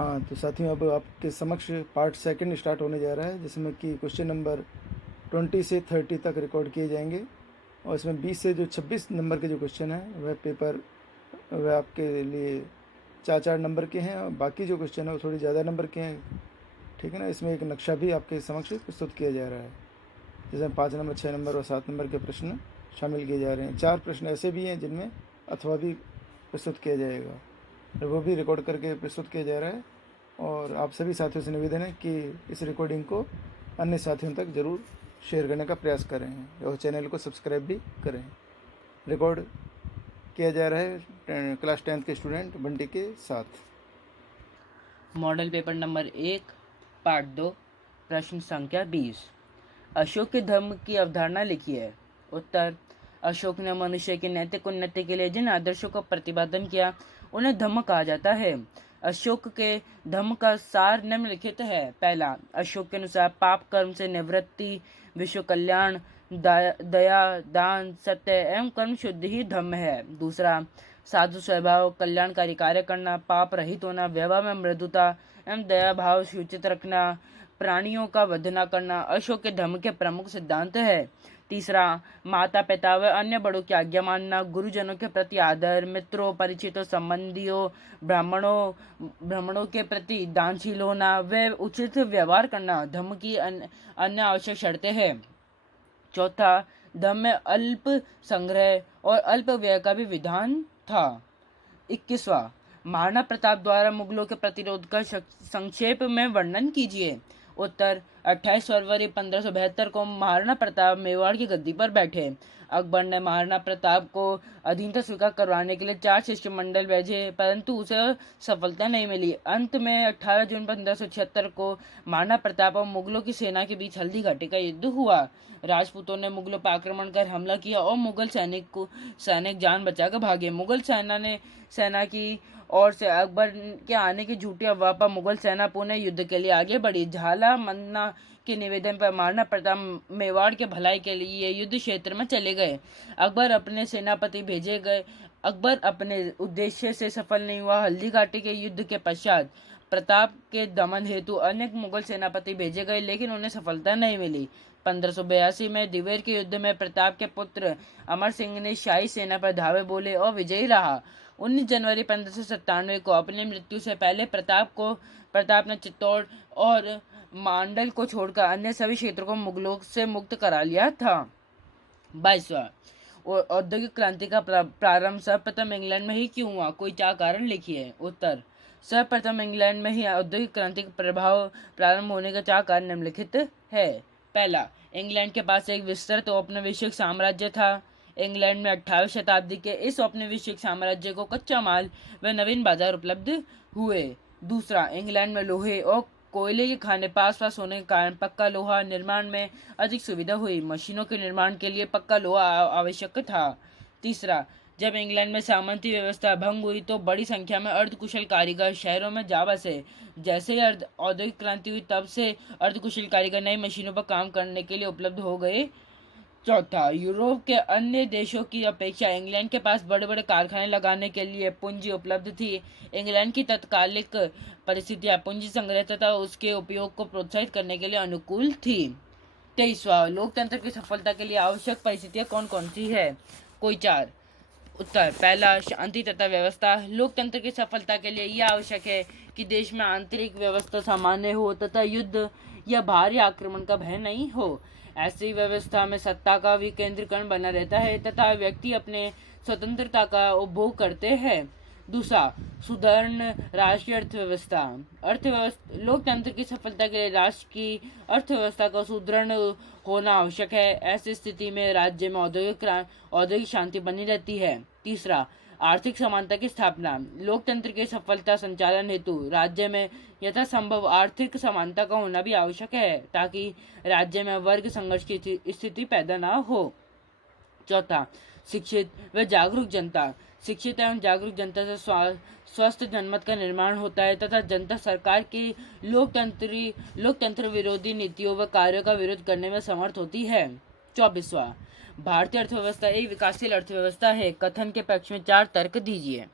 हाँ, तो साथियों अब आपके समक्ष पार्ट सेकंड स्टार्ट होने जा रहा है, जिसमें कि क्वेश्चन नंबर 20 से 30 तक रिकॉर्ड किए जाएंगे। और इसमें 20 से जो 26 नंबर के जो क्वेश्चन हैं वह आपके लिए 4-4 नंबर के हैं, और बाकी जो क्वेश्चन है वो थोड़ी ज़्यादा नंबर के हैं। ठीक है ना। इसमें एक नक्शा भी आपके समक्ष प्रस्तुत किया जा रहा है, जिसमें 5 नंबर, 6 नंबर और 7 नंबर के प्रश्न शामिल किए जा रहे हैं। 4 प्रश्न ऐसे भी हैं जिनमें अथवा भी प्रस्तुत किया जाएगा, और वो भी रिकॉर्ड करके प्रस्तुत किया जा रहा है। और आप सभी साथियों से निवेदन है कि इस रिकॉर्डिंग को अन्य साथियों तक ज़रूर शेयर करने का प्रयास करें और चैनल को सब्सक्राइब भी करें। रिकॉर्ड किया जा रहा है क्लास 10th के स्टूडेंट बंटी के साथ। मॉडल पेपर नंबर 1 पार्ट 2 प्रश्न संख्या 20। अशोक के धर्म की अवधारणा लिखी है। उत्तर: अशोक ने मनुष्य के नैतिक उन्नति के लिए जिन आदर्शों का प्रतिपादन किया उन्हें धम्म कहा जाता है। अशोक के धम्म का सार निम्नलिखित है। पहला, अशोक के अनुसार पाप कर्म से निवृत्ति, विश्व कल्याण, दया, दान, सत्य एवं कर्म शुद्धि ही धम्म है। दूसरा, साधु स्वभाव, कल्याणकारी कार्य करना, पाप रहित होना, व्यवहार में मृदुता एवं दया भाव सूचित रखना, प्राणियों का वध न करना अशोक के धर्म के प्रमुख सिद्धांत है। तीसरा, माता पिता व अन्य बड़ों की आज्ञा मानना, गुरुजनों के प्रति आदर, मित्रों, परिचितों, संबंधियों, ब्राह्मणों के प्रति दानशील होना व उचित व्यवहार करना धर्म की अन्य आवश्यक शर्तें हैं। चौथा, धर्म में अल्प संग्रह और अल्प व्यय का भी विधान था। 21वां, महाराणा प्रताप द्वारा मुगलों के प्रतिरोध का संक्षेप में वर्णन कीजिए। उत्तर: 28 फरवरी 1572 को महाराणा प्रताप मेवाड़ की गद्दी पर बैठे। अकबर ने महाराणा प्रताप को अधीनता स्वीकार करवाने के लिए 4 शिष्टमंडल भेजे, परंतु उसे सफलता नहीं मिली। अंत में 18 जून 1576 को महाराणा प्रताप और मुगलों की सेना के बीच हल्दी घाटी का युद्ध हुआ। राजपूतों ने मुगलों पर आक्रमण कर हमला किया और मुगल सैनिक जान बचाकर भागे। मुगल सेना की ओर से अकबर के आने की झूठी अफवाह पर मुगल सेना पुनः युद्ध के लिए आगे बढ़ी। झाला मन्ना के निवेदन पर महाराणा प्रताप मेवाड़ के भलाई के लिए युद्ध क्षेत्र में चले गए। अकबर अपने उद्देश्य से सफल नहीं हुआ। हल्दी घाटी के युद्ध के पश्चात प्रताप के दमन हेतु अनेक मुगल सेनापति भेजे गए, लेकिन उन्हें सफलता नहीं मिली। 1582 में दिवेर के युद्ध में प्रताप के पुत्र अमर सिंह ने शाही सेना पर धावे बोले और विजयी रहा। 19 जनवरी 1597 को अपनी मृत्यु से पहले प्रताप ने चित्तौड़ और मांडल को छोड़कर अन्य सभी क्षेत्रों को मुगलों से मुक्त करा लिया था। 22वां, औद्योगिक क्रांति का प्रारंभ सर्वप्रथम इंग्लैंड में ही क्यों हुआ? कोई 4 कारण लिखिए। उत्तर: सर्वप्रथम इंग्लैंड में ही औद्योगिक क्रांति का प्रभाव प्रारंभ होने का 4 कारण निम्नलिखित है। पहला, इंग्लैंड के पास एक विस्तृत औपनिवेशिक साम्राज्य था। इंग्लैंड में 18वीं शताब्दी के इस औपनिवेशिक साम्राज्य को कच्चा माल व नवीन बाजार उपलब्ध हुए। दूसरा, इंग्लैंड में लोहे और कोयले के खाने पास होने के कारण पक्का लोहा निर्माण में अधिक सुविधा हुई। मशीनों के निर्माण के लिए पक्का लोहा आवश्यक था। तीसरा, जब इंग्लैंड में सामंती व्यवस्था भंग हुई तो बड़ी संख्या में अर्धकुशल कारीगर शहरों में जा बसे। जैसे ही औद्योगिक क्रांति हुई तब से अर्धकुशल कारीगर नई मशीनों पर काम करने के लिए उपलब्ध हो गए। चौथा, यूरोप के अन्य देशों की अपेक्षा इंग्लैंड के पास बड़े बड़े कारखाने लगाने के लिए पूंजी उपलब्ध थी। इंग्लैंड की तत्कालिक परिस्थितियां पूंजी संग्रह तथा उसके उपयोग को प्रोत्साहित करने के लिए अनुकूल थी। 23वां, लोकतंत्र की सफलता के लिए आवश्यक परिस्थितियां कौन कौन सी है? कोई 4। उत्तर: पहला, शांति तथा व्यवस्था। लोकतंत्र की सफलता के लिए यह आवश्यक है कि देश में आंतरिक व्यवस्था सामान्य हो तथा युद्ध या बाहरी आक्रमण का भय नहीं हो। ऐसी व्यवस्था में सत्ता का विकेंद्रीकरण बना रहता है तथा व्यक्ति अपने स्वतंत्रता का उपभोग करते हैं। दूसरा, सुदृढ़ राष्ट्रीय अर्थव्यवस्था। लोकतंत्र की सफलता के लिए राष्ट्र की अर्थव्यवस्था का सुदृढ़ होना आवश्यक है। ऐसी स्थिति में राज्य में औद्योगिक शांति बनी रहती है। तीसरा, आर्थिक समानता की स्थापना। लोकतंत्र की सफलता संचालन हेतु राज्य में यथासंभव आर्थिक समानता का होना भी आवश्यक है ताकि राज्य में वर्ग संघर्ष की स्थिति पैदा न हो। चौथा, शिक्षित व जागरूक जनता। शिक्षित एवं जागरूक जनता से स्वस्थ जनमत का निर्माण होता है तथा जनता सरकार की लोकतंत्र विरोधी नीतियों व कार्यों का विरोध करने में समर्थ होती है। 24वां, भारतीय अर्थव्यवस्था एक विकासशील अर्थव्यवस्था है। कथन के पक्ष में 4 तर्क दीजिए।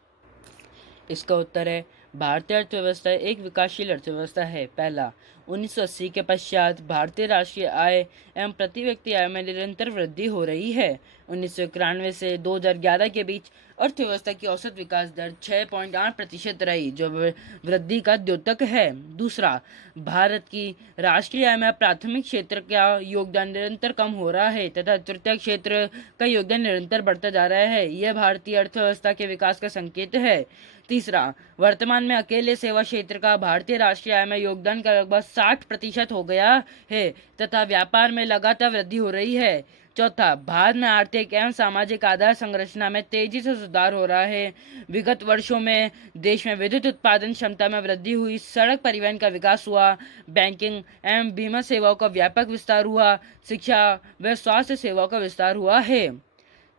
इसका उत्तर है भारतीय अर्थव्यवस्था एक विकासशील अर्थव्यवस्था है। पहला, 1980 के पश्चात भारतीय राष्ट्रीय आय एवं प्रति व्यक्ति आय में निरंतर वृद्धि हो रही है। 1991 से 2011 के बीच अर्थव्यवस्था की औसत विकास दर 6.8% रही, जो वृद्धि का द्योतक है। दूसरा, भारत की राष्ट्रीय आय में प्राथमिक क्षेत्र का योगदान निरंतर कम हो रहा है तथा तृतीय क्षेत्र का योगदान निरंतर बढ़ता जा रहा है। यह भारतीय अर्थव्यवस्था के विकास का संकेत है। तीसरा, वर्तमान में अकेले सेवा क्षेत्र का भारतीय राष्ट्रीय आय में योगदान का लगभग 60% हो गया है तथा व्यापार में लगातार वृद्धि हो रही है। चौथा, भारत में आर्थिक एवं सामाजिक आधार संरचना में तेजी से सुधार हो रहा है। विगत वर्षों में देश में विद्युत उत्पादन क्षमता में वृद्धि हुई, सड़क परिवहन का विकास हुआ, बैंकिंग एवं बीमा सेवाओं का व्यापक विस्तार हुआ, शिक्षा व स्वास्थ्य सेवाओं का विस्तार हुआ है।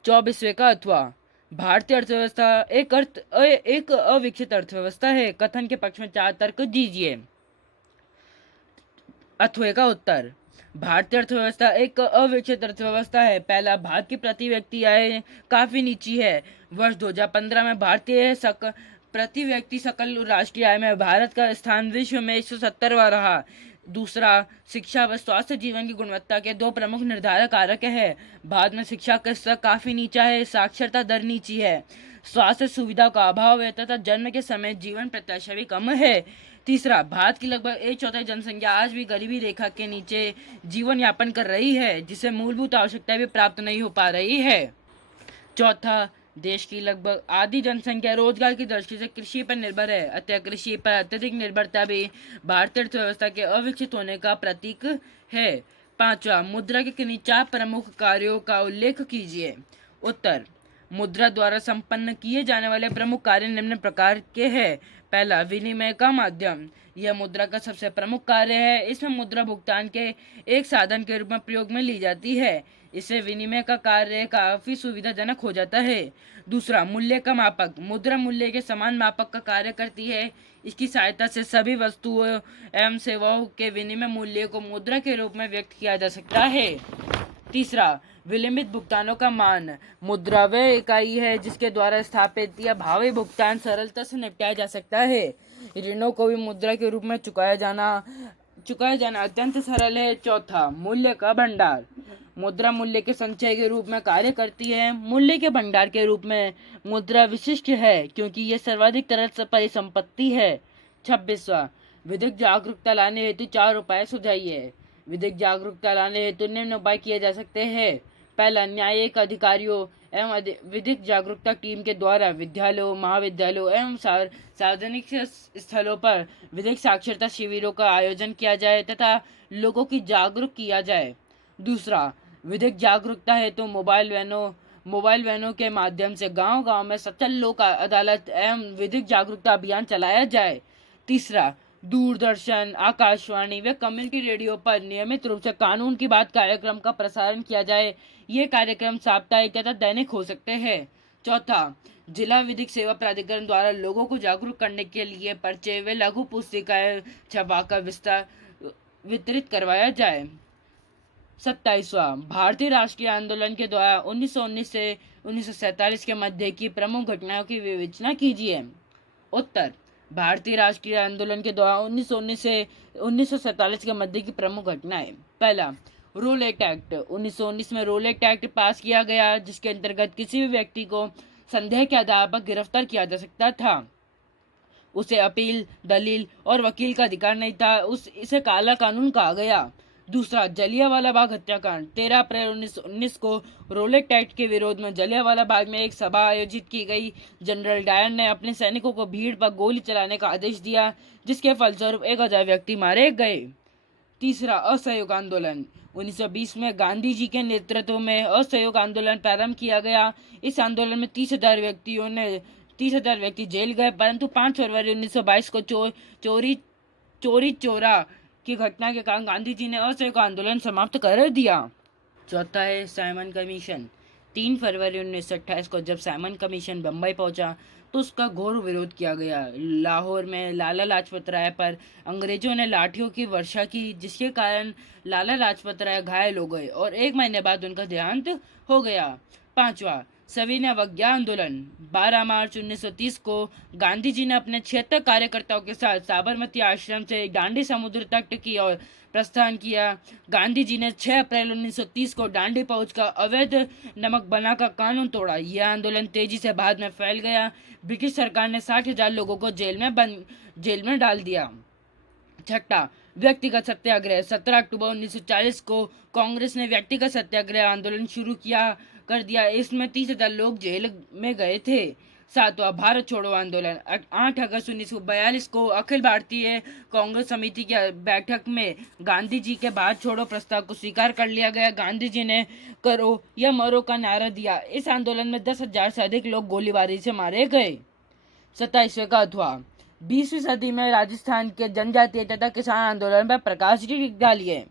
24वें का अथवा, भारतीय अर्थव्यवस्था एक अविकसित अर्थव्यवस्था है। कथन के पक्ष में 4 तर्क दीजिए। अथवे का उत्तर, भारतीय अर्थव्यवस्था एक अविकसित अर्थव्यवस्था है। पहला, भारत की प्रति व्यक्ति आय काफी नीची है। वर्ष 2015 में भारतीय प्रति व्यक्ति सकल राष्ट्रीय आय में भारत का स्थान विश्व में 170वां रहा। दूसरा, शिक्षा व स्वास्थ्य जीवन की गुणवत्ता के 2 प्रमुख निर्धारक कारक है। भारत में शिक्षा का स्तर काफी नीचा है, साक्षरता दर नीची है, स्वास्थ्य सुविधा का अभाव है तथा जन्म के समय जीवन प्रत्याशा भी कम है। तीसरा, भारत की लगभग 1/4 जनसंख्या आज भी गरीबी रेखा के नीचे जीवन यापन कर रही है, जिसे मूलभूत आवश्यकताएं भी प्राप्त नहीं हो पा रही है। चौथा, देश की लगभग आधी जनसंख्या रोजगार की दृष्टि से कृषि पर निर्भर है, अतः कृषि पर अत्यधिक निर्भरता भी भारतीय अर्थव्यवस्था के अविकसित होने का प्रतीक है। पांचवा, मुद्रा के किन्हीं 4 प्रमुख कार्यों का उल्लेख कीजिए। उत्तर, मुद्रा द्वारा संपन्न किए जाने वाले प्रमुख कार्य निम्न प्रकार के हैं। पहला, विनिमय का माध्यम। यह मुद्रा का सबसे प्रमुख कार्य है। इसमें मुद्रा भुगतान के एक साधन के रूप में प्रयोग में ली जाती है। इससे विनिमय का कार्य काफी सुविधाजनक हो जाता है। दूसरा, मूल्य का मापक। मुद्रा मूल्य के समान मापक का कार्य करती है। इसकी सहायता से सभी वस्तुओं एवं सेवाओं के विनिमय मूल्य को मुद्रा के रूप में व्यक्त किया जा सकता है। तीसरा, विलंबित भुगतानों का मान। मुद्रा वह इकाई है जिसके द्वारा स्थापित या भावी भुगतान सरलता से निपटाया जा सकता है। ऋणों को भी मुद्रा के रूप में चुकाया जाना अत्यंत सरल है। चौथा, मूल्य का भंडार। मुद्रा मूल्य के संचय के रूप में कार्य करती है। मूल्य के भंडार के रूप में मुद्रा विशिष्ट है क्योंकि यह सर्वाधिक तरल परिसंपत्ति है। 26वां, विधिक जागरूकता लाने हेतु 4 उपाय सुझाइए। विधिक जागरूकता लाने हेतु निम्न उपाय किए जा सकते हैं। पहला, न्यायिक अधिकारियों एवं विधिक जागरूकता टीम के द्वारा विद्यालयों, महाविद्यालयों एवं सार्वजनिक स्थलों पर विधिक साक्षरता शिविरों का आयोजन किया जाए तथा लोगों की जागरूक किया जाए। दूसरा, विधिक जागरूकता हेतु मोबाइल वैनों के माध्यम से गांव-गांव में सचल लोक अदालत एवं विधिक जागरूकता अभियान चलाया जाए। तीसरा, दूरदर्शन, आकाशवाणी व कम्युनिटी रेडियो पर नियमित रूप से कानून की बात कार्यक्रम का प्रसारण किया जाए। ये कार्यक्रम साप्ताहिक तथा दैनिक हो सकते हैं। चौथा, जिला विधिक सेवा प्राधिकरण द्वारा लोगों को जागरूक करने के लिए पर्चे व लघु पुस्तिकाएं छपाकर वितरित करवाया जाए। 27वां, भारतीय राष्ट्रीय आंदोलन के द्वारा 1919 से 1947 के मध्य की प्रमुख घटनाओं की विवेचना कीजिए। उत्तर, भारतीय राष्ट्रीय आंदोलन के दौरान 1919 से 1947 के मध्य की प्रमुख घटनाएं। पहला, रोलेट एक्ट। 1919 में रोलेट एक्ट पास किया गया जिसके अंतर्गत किसी भी व्यक्ति को संदेह के आधार पर गिरफ्तार किया जा सकता था। उसे अपील, दलील और वकील का अधिकार नहीं था। इसे काला कानून कहा गया। दूसरा, जलियांवाला बाग हत्याकांड। 13 अप्रैल 1919 को रोलेट एक्ट के विरोध में जलियांवाला बाग में एक सभा आयोजित की गई। जनरल डायर ने अपने सैनिकों को भीड़ पर गोली चलाने का आदेश दिया जिसके फलस्वरूप 1000 व्यक्ति मारे गए। तीसरा, असहयोग आंदोलन। 1920 में गांधी जी के नेतृत्व में असहयोग आंदोलन प्रारंभ किया गया। इस आंदोलन में 30,000 व्यक्ति जेल गए, परंतु 5 फरवरी 1922 को चोरी चोरा की घटना के कारण गांधी जी ने असहयोग आंदोलन समाप्त कर दिया। चौथा है साइमन कमीशन। 3 फरवरी 1928 को जब साइमन कमीशन बम्बई पहुंचा तो उसका घोर विरोध किया गया। लाहौर में लाला लाजपत राय पर अंग्रेजों ने लाठियों की वर्षा की जिसके कारण लाला लाजपत राय घायल हो गए और 1 महीने बाद उनका देहांत हो गया। 5वां, सविनय अवज्ञा आंदोलन 12 मार्च 1930 को गांधी जी ने अपने 76 कार्यकर्ताओं के साथ साबरमती आश्रम से डांडी समुद्र तट की ओर प्रस्थान किया। गांधी जी ने 6 अप्रैल 1930 को डांडी पहुंचकर अवैध नमक बना का कानून तोड़ा। यह आंदोलन तेजी से बाद में फैल गया। ब्रिटिश सरकार ने 60,000 लोगों को जेल में डाल दिया। छठा, व्यक्तिगत सत्याग्रह 17 अक्टूबर 1940 को कांग्रेस ने व्यक्तिगत सत्याग्रह आंदोलन शुरू कर दिया। इसमें 30,000 लोग जेल में गए थे। सातवां, भारत छोड़ो आंदोलन 8 अगस्त 1942 को अखिल भारतीय कांग्रेस समिति की बैठक में गांधी जी के भारत छोड़ो प्रस्ताव को स्वीकार कर लिया गया। गांधी जी ने करो या मरो का नारा दिया। इस आंदोलन में 10,000 से अधिक लोग गोलीबारी से मारे गए। 27वें का अथवा 20वीं सदी में राजस्थान के जनजातीय तथा किसान आंदोलन पर प्रकाश डालिए।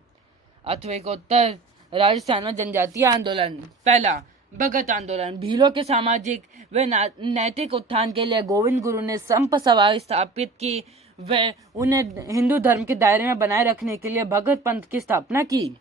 अथवे को उत्तर राजस्थान में जनजातीय आंदोलन। पहला, भगत आंदोलन। भीलों के सामाजिक व नैतिक उत्थान के लिए गोविंद गुरु ने संप सभा स्थापित की व उन्हें हिंदू धर्म के दायरे में बनाए रखने के लिए भगत पंथ की स्थापना की।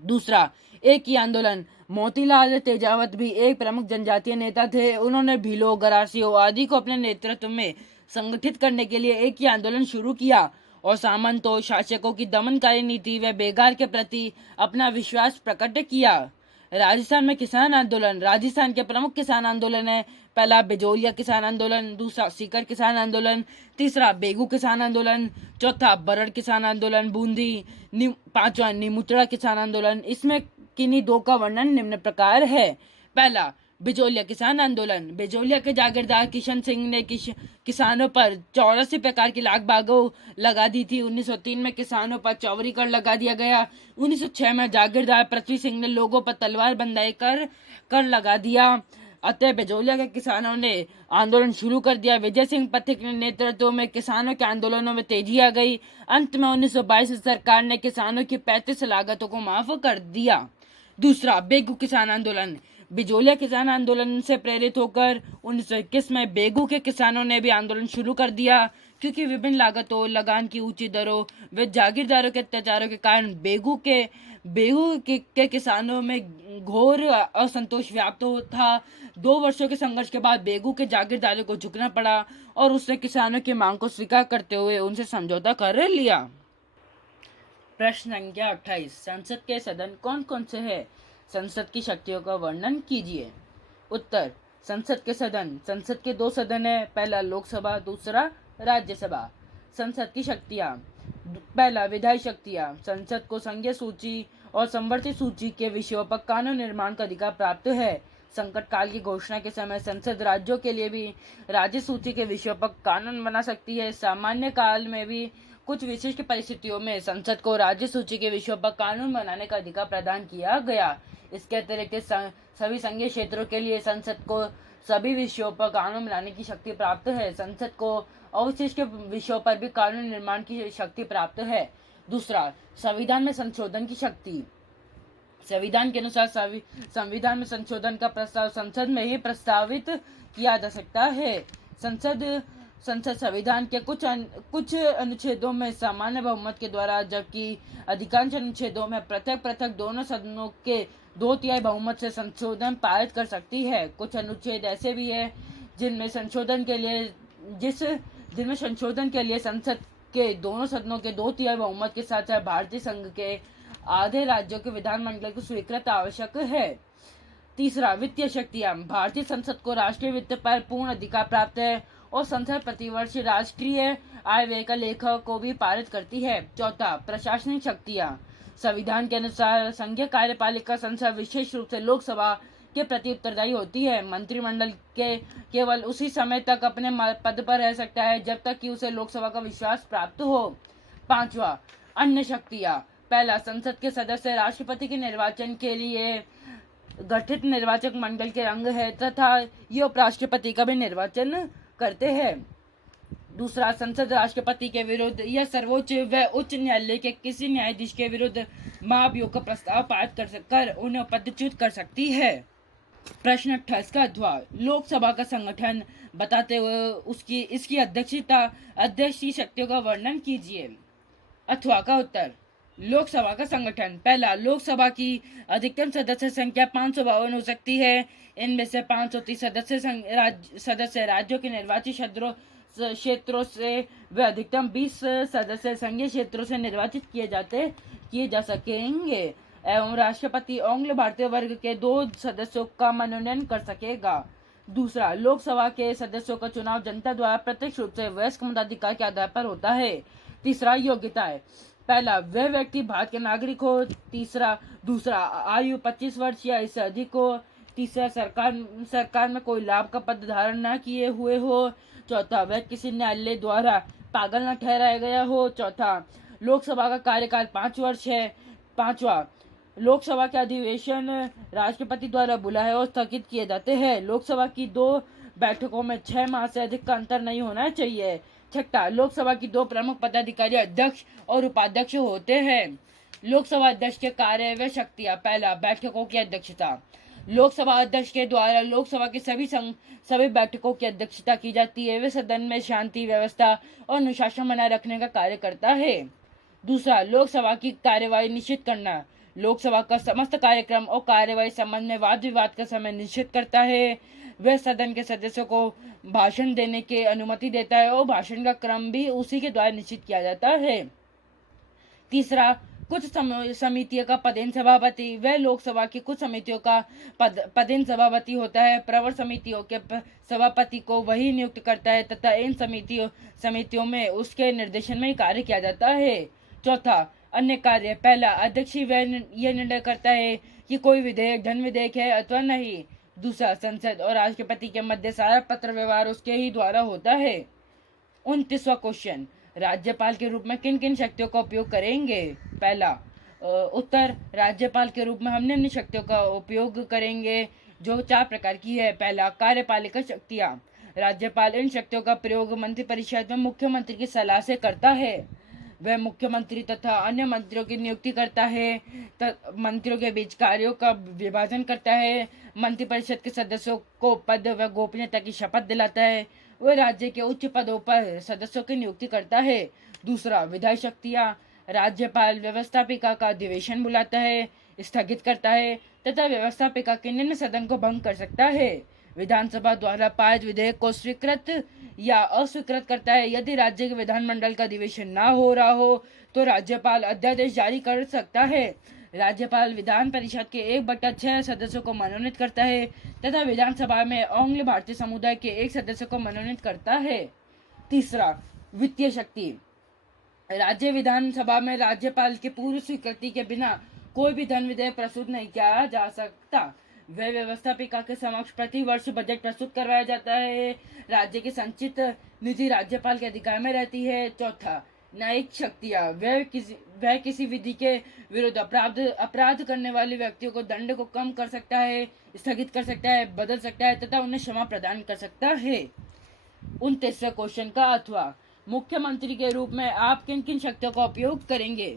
दूसरा, एक ही आंदोलन। मोतीलाल तेजावत भी एक प्रमुख जनजातीय नेता थे। उन्होंने भीलों, गरासियों आदि को अपने नेतृत्व में संगठित करने के लिए एक ही आंदोलन शुरू किया और सामंतों, शासकों की दमनकारी नीति व बेगार के प्रति अपना विश्वास प्रकट किया। राजस्थान में किसान आंदोलन। राजस्थान के प्रमुख किसान आंदोलन है। पहला, बिजोलिया किसान आंदोलन। दूसरा, सीकर किसान आंदोलन। तीसरा, बेगू किसान आंदोलन। चौथा, बरड़ किसान आंदोलन बूंदी। पांचवा, निमुत्रा किसान आंदोलन। इसमें किन्हीं दो का वर्णन निम्न प्रकार है। पहला, बिजोलिया किसान आंदोलन। बिजोलिया के जागीरदार किशन सिंह ने किसानों पर 84 प्रकार की लागबागों लगा दी थी। 1903 में किसानों पर चौवरी कर लगा दिया गया। 1906 में जागीरदार पृथ्वी सिंह ने लोगों पर तलवार बंदाई कर लगा दिया। अतः बिजोलिया के किसानों ने आंदोलन शुरू कर दिया। विजय सिंह पथिक के नेतृत्व में किसानों के आंदोलनों में तेजी आ गई। अंत में 1922 सरकार ने किसानों की 35 लागतों को माफ कर दिया। दूसरा, बेगू किसान आंदोलन। बिजोलिया किसान आंदोलन से प्रेरित होकर 1921 में बेगू के किसानों ने भी आंदोलन शुरू कर दिया, क्योंकि विभिन्न लागतों, लगान की ऊंची दरों व जागीरदारों के अत्याचारों के कारण बेगू के किसानों में घोर असंतोष व्याप्त था। 2 वर्षों के संघर्ष के बाद बेगू के जागीरदारों को झुकना पड़ा और उसने किसानों की मांग को स्वीकार करते हुए उनसे समझौता कर लिया। प्रश्न संख्या 28, संसद के सदन कौन कौन से है? संसद की शक्तियों का वर्णन कीजिए। उत्तर, संसद के सदन। संसद के 2 सदन है। पहला, लोकसभा। दूसरा, राज्यसभा। संसद की शक्तियाँ। पहला, विधायी शक्तियाँ। संसद को संघीय सूची और संवर्धित सूची के विषयों पर कानून निर्माण का अधिकार प्राप्त है। संकट काल की घोषणा के समय संसद राज्यों के लिए भी राज्य सूची के विषयों पर कानून बना सकती है। सामान्य काल में भी कुछ विशिष्ट परिस्थितियों में संसद को राज्य सूची के विषयों पर कानून बनाने का अधिकार प्रदान किया गया। इसके अतिरिक्त सभी संघीय क्षेत्रों के लिए संसद को सभी विषयों पर कानून बनाने की शक्ति प्राप्त है। संसद को अवशिष्ट विषयों पर भी कानून निर्माण की शक्ति प्राप्त है। दूसरा, संविधान में संशोधन की शक्ति। संविधान के अनुसार संविधान में संशोधन का प्रस्ताव संसद में ही प्रस्तावित किया जा सकता है। संसद संविधान के कुछ अनुच्छेदों में सामान्य बहुमत के द्वारा, जबकि अधिकांश अनुच्छेदों में पृथक दोनों सदनों के 2/3 बहुमत से संशोधन पारित कर सकती है। कुछ अनुच्छेद ऐसे भी है जिनमें संशोधन के लिए संसद के दोनों सदनों के 2/3 बहुमत के साथ साथ भारतीय संघ के आधे राज्यों के विधानमंडल को स्वीकृत आवश्यक है। तीसरा, वित्तीय शक्तियाँ। भारतीय संसद को राष्ट्रीय वित्त पर पूर्ण अधिकार प्राप्त है और संसद प्रतिवर्ष राष्ट्रीय आय व्यय का लेखा को भी पारित करती है। चौथा, प्रशासनिक शक्तियाँ। संविधान के अनुसार संघीय कार्यपालिका संसद विशेष रूप से लोकसभा के प्रति उत्तरदायी होती है। मंत्रिमंडल के केवल उसी समय तक अपने पद पर रह सकता है जब तक कि उसे लोकसभा का विश्वास प्राप्त हो। पांचवा, अन्य शक्तियाँ। पहला, संसद के सदस्य राष्ट्रपति के निर्वाचन के लिए गठित निर्वाचक मंडल के अंग है तथा ये उपराष्ट्रपति का भी निर्वाचन करते हैं। दूसरा, संसद राष्ट्रपति के विरुद्ध या सर्वोच्च व उच्च न्यायालय के किसी न्यायाधीश के विरुद्ध महाभियोग का प्रस्ताव पारित कर उन्हें पदच्युत कर सकती है। प्रश्न 28 का अथवा लोकसभा का संगठन बताते हुए इसकी अध्यक्ष की शक्तियों का वर्णन कीजिए। अथवा का उत्तर, लोकसभा का संगठन। पहला, लोकसभा की अधिकतम सदस्य संख्या 552 हो सकती है। इनमें से 530 सदस्य राज्यों के निर्वाचित क्षेत्रों से व अधिकतम 20 सदस्य संघीय क्षेत्रों से निर्वाचित किए जा सकेंगे एवं राष्ट्रपति आंग्ल भारतीय वर्ग के 2 सदस्यों का मनोनयन कर सकेगा। दूसरा, लोकसभा के सदस्यों का चुनाव जनता द्वारा प्रत्यक्ष रूप से वयस्क मताधिकार के आधार पर होता है। तीसरा, योग्यताएं। पहला, वह व्यक्ति भारत के नागरिक हो। दूसरा, आयु 25 वर्ष या इससे अधिक हो। तीसरा, सरकार में कोई लाभ का पद धारण न किए हुए हो। चौथा, वह किसी न्यायालय द्वारा पागल न ठहराया गया हो। चौथा, लोकसभा का कार्यकाल 5 वर्ष है। पांचवा, लोकसभा के अधिवेशन राष्ट्रपति द्वारा बुलाए और स्थगित किए जाते हैं। लोकसभा की 2 बैठकों में 6 माह से अधिक का अंतर नहीं होना चाहिए। छठा, लोकसभा की 2 प्रमुख पदाधिकारी अध्यक्ष और उपाध्यक्ष होते हैं। लोकसभा अध्यक्ष के कार्य व शक्तियां। पहला, बैठकों की अध्यक्षता। लोकसभा अध्यक्ष के द्वारा लोकसभा की सभी बैठकों की अध्यक्षता की जाती है। वे सदन में शांति व्यवस्था और अनुशासन बनाए रखने का कार्य करता है। दूसरा, लोकसभा की कार्यवाही निश्चित करना। लोकसभा का समस्त कार्यक्रम और कार्यवाही संबंध में वाद विवाद का समय निश्चित करता है। वह सदन के सदस्यों को भाषण देने की अनुमति देता है और भाषण का क्रम भी उसी के द्वारा निश्चित किया जाता है। तीसरा, कुछ समितियों का पदेन सभापति। वह लोकसभा की कुछ समितियों का पदेन सभापति होता है। प्रवर समितियों के सभापति को वही नियुक्त करता है तथा इन समितियों में उसके निर्देशन में ही कार्य किया जाता है। चौथा, अन्य कार्य। पहला, अध्यक्ष ही यह निर्णय करता है कि कोई विधेयक धन विधेयक है अथवा नहीं। दूसरा, संसद और राष्ट्रपति के मध्य सारा पत्र व्यवहार उसके ही द्वारा होता है। 29वां क्वेश्चन, राज्यपाल के रूप में किन किन शक्तियों का उपयोग करेंगे? पहला उत्तर, राज्यपाल के रूप में हम निम्न शक्तियों का उपयोग करेंगे जो 4 प्रकार की है। पहला, कार्यपालिका शक्तियां। राज्यपाल इन शक्तियों का प्रयोग मंत्रिपरिषद में मुख्यमंत्री की सलाह से करता है। वह मुख्यमंत्री तथा अन्य मंत्रियों की नियुक्ति करता है, मंत्रियों के बीच कार्यों का विभाजन करता है, मंत्रिपरिषद के सदस्यों को पद व गोपनीयता की शपथ दिलाता है, वह राज्य के उच्च पदों पर सदस्यों की नियुक्ति करता है। दूसरा, विधायी शक्तियां। राज्यपाल व्यवस्थापिका का अधिवेशन बुलाता है, स्थगित करता है तथा व्यवस्थापिका के निम्न सदन को भंग कर सकता है। विधानसभा द्वारा पारित विधेयक को स्वीकृत या अस्वीकृत करता है। यदि राज्य के विधानमंडल का अधिवेशन न हो रहा हो तो राज्यपाल अध्यादेश जारी कर सकता है। राज्यपाल विधान परिषद के 1/6 सदस्यों को मनोनीत करता है तथा विधानसभा में आंग्ल भारतीय समुदाय के 1 सदस्य को मनोनीत करता है। तीसरा, वित्तीय शक्ति। राज्य विधानसभा में राज्यपाल के पूर्व स्वीकृति के बिना कोई भी धन विधेयक प्रस्तुत नहीं किया जा सकता। वह व्यवस्थापिका के समक्ष प्रति वर्ष बजट प्रस्तुत करवाया जाता है। राज्य की संचित निधि राज्यपाल के अधिकार में रहती है। चौथा, न्यायिक शक्तियां। वह किसी विधि के विरुद्ध अपराध करने वाले व्यक्तियों को दंड को कम कर सकता है, स्थगित कर सकता है, बदल सकता है तथा उन्हें क्षमा प्रदान कर सकता है। 29वें क्वेश्चन का अथवा। मुख्यमंत्री के रूप में आप किन किन शक्तियों का उपयोग करेंगे?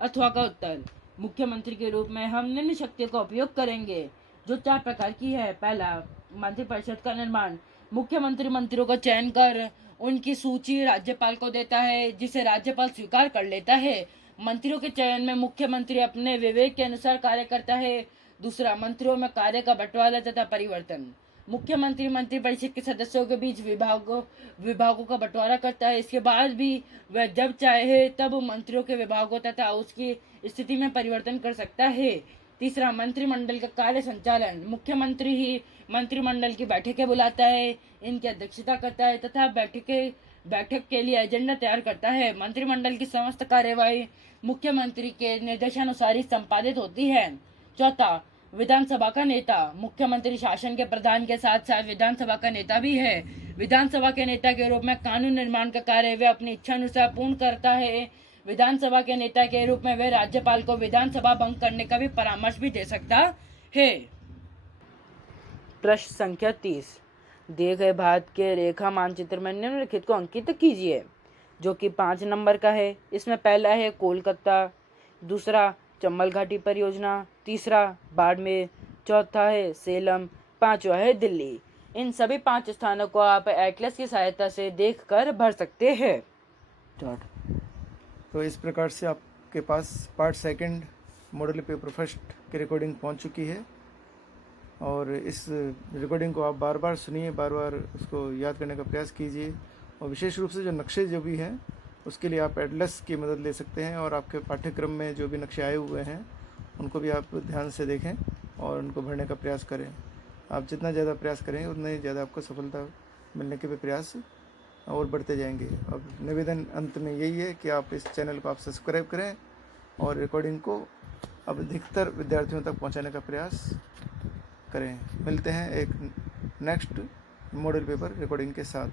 अथवा का उत्तर, मुख्यमंत्री के रूप में हम निम्न शक्तियों का उपयोग करेंगे जो 4 प्रकार की है। पहला, मंत्रिपरिषद का निर्माण। मुख्यमंत्री मंत्रियों का चयन कर उनकी सूची राज्यपाल को देता है जिसे राज्यपाल स्वीकार कर लेता है। मंत्रियों के चयन में मुख्यमंत्री अपने विवेक के अनुसार कार्य करता है। दूसरा, मंत्रियों में कार्य का बंटवारा तथा परिवर्तन। मुख्यमंत्री मंत्रिपरिषद के सदस्यों के बीच विभागों का बंटवारा करता है। इसके बाद भी वह जब चाहे तब मंत्रियों के विभागों तथा उसकी स्थिति में परिवर्तन कर सकता है। तीसरा, मंत्रिमंडल का कार्य संचालन। मुख्यमंत्री ही मंत्रिमंडल की बैठकें बुलाता है, इनकी अध्यक्षता करता है तथा बैठक के लिए एजेंडा तैयार करता है। मंत्रिमंडल की समस्त कार्यवाही मुख्यमंत्री के निर्देशानुसार ही संपादित होती है। चौथा, विधानसभा का नेता। मुख्यमंत्री शासन के प्रधान के साथ साथ विधानसभा का नेता भी है। विधानसभा के नेता के रूप में कानून निर्माण का कार्य वह अपनी इच्छा अनुसार पूर्ण करता है। विधानसभा के नेता के रूप में वह राज्यपाल को विधानसभा भंग करने का भी परामर्श भी दे सकता है। प्रश्न संख्या 30, दिए गए भारत के रेखा मानचित्र में निम्नलिखित को अंकित कीजिए, जो कि 5 नंबर का है। इसमें पहला है कोलकाता, दूसरा चंबल घाटी परियोजना, तीसरा बाड़मेर, चौथा है सेलम, 5वां है दिल्ली। इन सभी 5 स्थानों को आप एटलस की सहायता से देखकर भर सकते हैं। तो इस प्रकार से आप आपके पास part second model paper first की रिकॉर्डिंग पहुंच चुकी है और इस रिकॉर्डिंग को आप बार बार सुनिए, बार बार उसको याद करने का प्रयास कीजिए और विशेष रूप से जो नक्शे जो भी हैं उसके लिए आप एटलस की मदद ले सकते हैं और आपके पाठ्यक्रम में जो भी नक्शे आए हुए हैं उनको भी आप ध्यान से देखें और उनको भरने का प्रयास करें। आप जितना ज़्यादा प्रयास करेंगे उतना ही ज़्यादा आपको सफलता मिलने के भी प्रयास और बढ़ते जाएंगे। अब निवेदन अंत में यही है कि आप इस चैनल को आप सब्सक्राइब करें और रिकॉर्डिंग को अब अधिकतर विद्यार्थियों तक पहुंचाने का प्रयास करें। मिलते हैं एक नेक्स्ट मॉडल पेपर रिकॉर्डिंग के साथ।